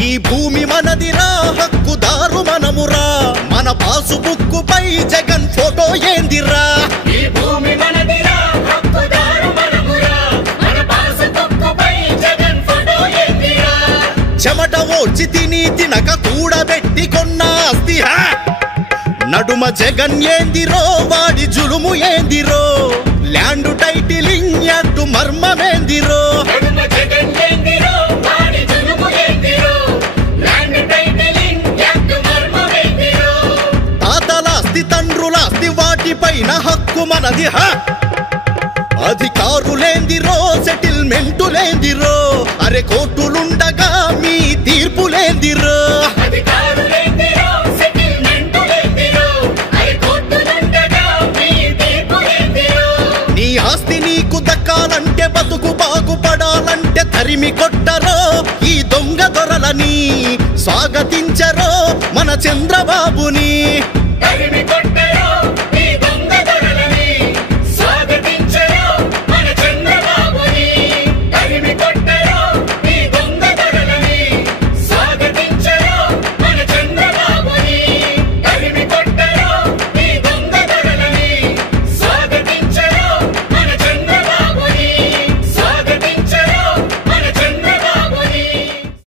ఈ భూమి మనదిరా హక్కుదారు మనమురా మన పాసు బుక్కు పై జగన్ ఫోటో ఏందిరా ఈ భూమి మనదిరా హక్కుదారు మనమురా మన పాసు బుక్కు పై జగన్ ఫోటో ఏందిరా చెమట ఓడ్చి తిని తినక కూడబెట్టి కొన్న ఆస్తి నడుమ జగన్ ఏందిరో వాడి జులుము ఏందిరో ల్యాండ్ టైటిలింగ్ యాక్ట్ మర్మమేందిరో తాతలాస్తి తండ్రులాస్తి వాటిపైన హక్కు మనది అధికారులేందిరో సెటిల్మెంటులేందిరో అరే కోర్టులుండగా మీ తీర్పులేందిరో నీ ఆస్తి నీకు దక్కాలంటే బతుకు బాగుపడాలంటే తరిమి కొట్టరో ఈ దొంగ దొరలని స్వాగతించరో మన చంద్రబాబుని